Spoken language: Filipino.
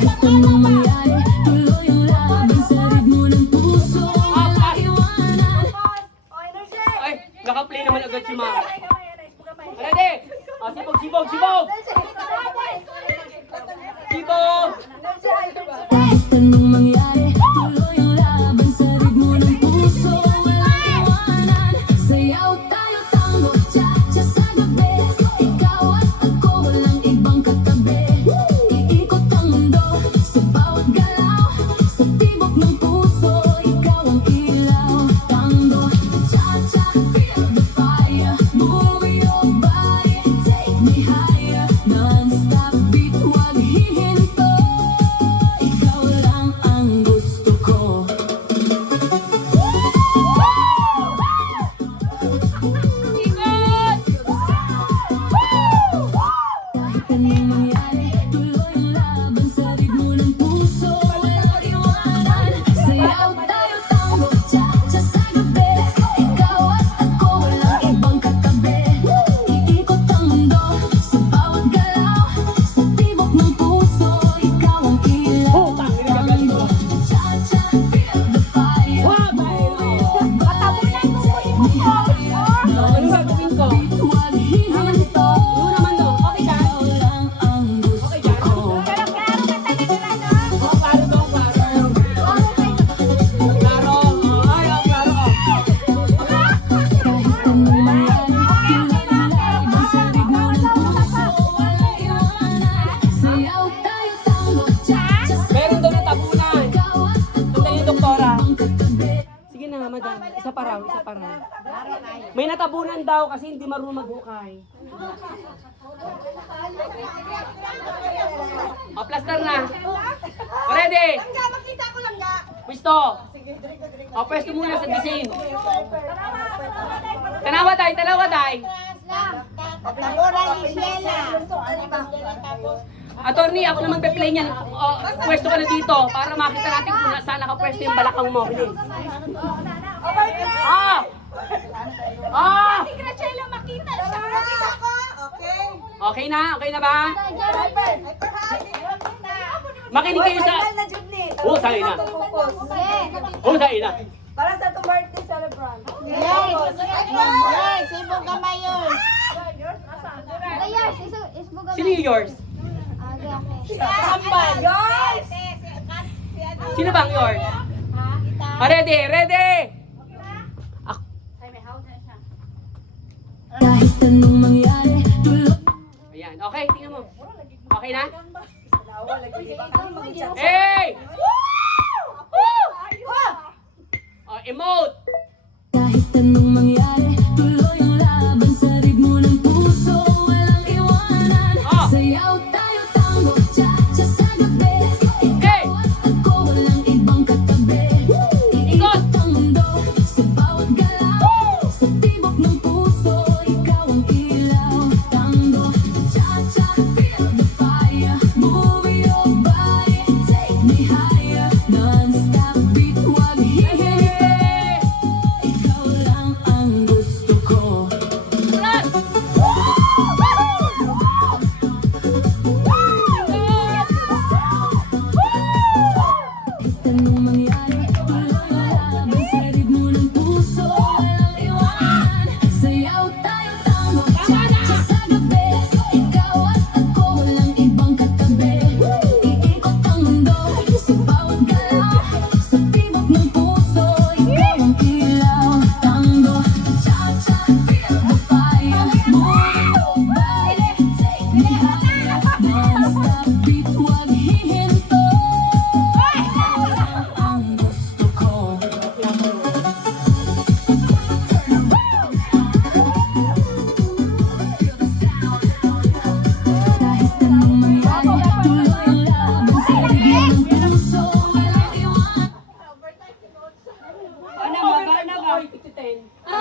Kahit anong mangyari, tuloy ang laban sa ritmo ng puso. Walang iwanan. Ay, naka-play naman agad si Ma. Ready? Sibog, sibog, sibog! Sibog! Kahit anong mangyari, tuloy ang laban sa ritmo ng puso. Walang iwanan. Sayaw tayo, tango, cha-cha sa gabi. Ikaw at ako, walang ibang katabi. Iikot ang mundo sa bawat galaw. Sa tibok ng puso, ikaw ang ilaw. Tango, cha-cha, feel the fire. Move your body, take me higher. Non-stop beat, huwag hihinto. Ikaw lang ang gusto ko. Kahit anong mangyari, tuloy ang laban sa ritmo ng puso. Walang iwanan. Sayaw tayo, tango, cha-cha sa gabi. Ikaw at ako, walang ibang katabi. Iikot ang mundo sa bawat galaw. Sa tibok ng puso, ikaw ang ilaw. Tango, cha-cha, feel the fire. Ano gagawin ko? Huwag hihinto. Ano naman to? Okay ka? Ikaw lang ang gusto ko. Oh, paro daw, paro. Klaro. Ay, klaro. Kahit anong mangyari, tuloy ang laban sa ritmo ng puso. Walang iwanan. Sayaw tayo, tango, cha-cha sa Meron daw na tabunan. ikaw at ako, Sandali yung doktora. ang katabi. Sige na, madam. Isa pa raw, isa pa raw. May natabunan daw kasi hindi marunong maghukay. Plaster na. Ready? Makita ko lang nga. Pwesto. Pwesto muna sa design. Tanawa tayo, tanawa tayo. Nagora ni Sheila. Attorney, ako na magpe-play niyan. Pwesto ka na dito para makita natin kung saan nakapwesto yung balakang mo. Bilis. Ah! Ah! Si Graciela makita siya. Makita ko. Okay. Okay na? Okay na ba? Makinig kayo sa... Oh, tayo na. Oh, tayo na. Para sa itong birthday celebrant. Yes, ibo gamay yun. Sino yung yours? Sambal. Yes. Sino bang yours? Ready? Ready? Kahit anong mangyari, tuloy. Ayan. Okay, tingnan mo. Okay na? Nawa, lagi di ba kami mag-chat? Hey! Emote! Kahit anong mangyari,